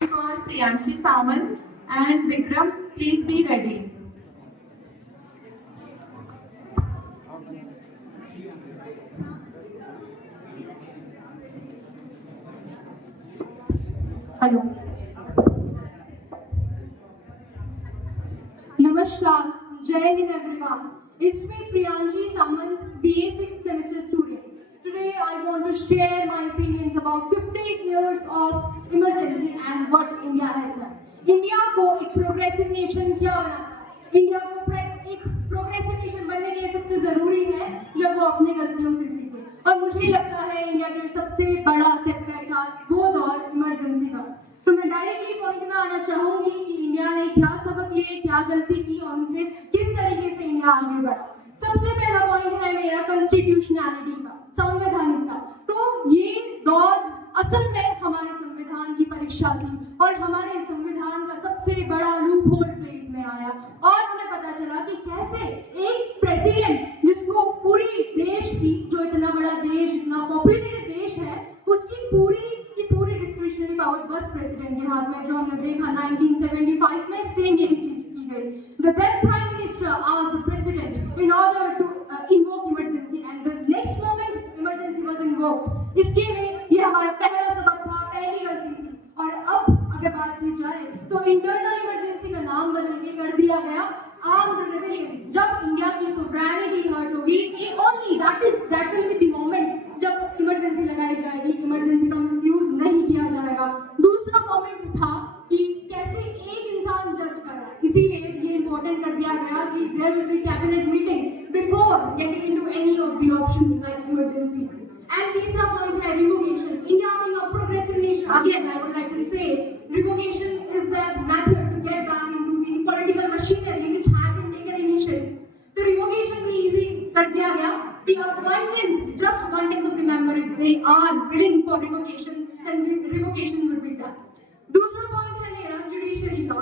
For Priyanshi Samant and Vikram, please be ready. Hello, नमस्कार, Jai Hind everyone. It's me Priyanshi Samant, BA 6th semester student. Today I want to share my opinions about 50 years of emergency and what India has done. India को एक progressive nation क्या बनाता है? India को एक progressive nation बनने के लिए सबसे जरूरी है जब वो अपनी गलतियों से सीखे. और मुझे लगता है इंडिया के सबसे बड़ा सेटबैक था वो दौर इमरजेंसी का. तो मैं डायरेक्टली पॉइंट में आना चाहूंगी कि इंडिया ने क्या सबक लिए, क्या गलती की और उनसे किस तरीके से इंडिया आगे बढ़ा. सबसे पहला पॉइंट है मेरा कॉन्स्टिट्यूशनैलिटी का, संवैधानिक का. तो ये दौर असल में हमारे संविधान की परीक्षा थी और हमारे संविधान का सबसे बड़ा लूप होल प्लेट में आया और हमें पता चला कि कैसे एक प्रेसिडेंट जिसको पूरी देश की, जो इतना बड़ा देश, इतना पॉपुलेटेड देश है, उसकी पूरी डिस्क्रिशनरी पावर बस प्रेसिडेंट के हाथ में, जो हमने देखा 1975 में सेम यही चीज की गई. The then prime minister asked the president in order to invoke emergency and the next moment emergency was invoked. इसके लिए ये हमारा पहला सबक था, पहली गलती थी. और अब अगर बात की जाए तो इंटरनल इमरजेंसी का नाम बदल के कर दिया गया आर्म्ड रिबेलियन. जब इंडिया की सोवरेनिटी हर्ट होगी, only that will be the moment जब इमरजेंसी लगाई जाएगी, इमरजेंसी का मिसयूज नहीं किया जाएगा. दूसरा मोमेंट था कि कैसे एक इंसान जज कर रहा है, इसीलिए ये इंपॉर्टेंट कर दिया गया कि there will be cabinet meeting before getting into any of the options like emergency. And तीसरा पॉइंट है revocation. India being a progressive nation, again I would like to say revocation is the method to get back into the political machinery which had been taken initially. तो revocation भी easy कर दिया गया. Just 1/10 of the member, if they are willing for revocation, then the revocation would be done. दूसरा पॉइंट है मेरा जुडिशरी का.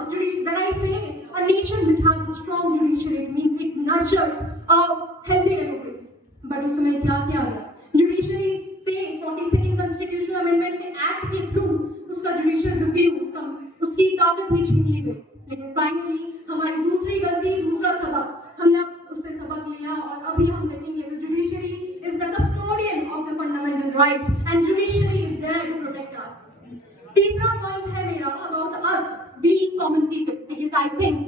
When I say a nation which has a strong judiciary, it means it nurtures a healthy democracy. But उस समय क्या किया गया? जुडिशरी से 42nd कॉन्स्टिट्यूशनल अमेंडमेंट के एक्ट के थ्रू उसका जुडिशियल रिव्यू, उसकी ताकत भी छीन ली गई. लेकिन फाइनली हमारी दूसरी गलती, दूसरा सबक, हमने उससे सबक लिया और अभी हम देखेंगे कि judiciary is the custodian of the fundamental rights and judiciary is there to protect us. तीसरा पॉइंट है मेरा about us being common people, because I think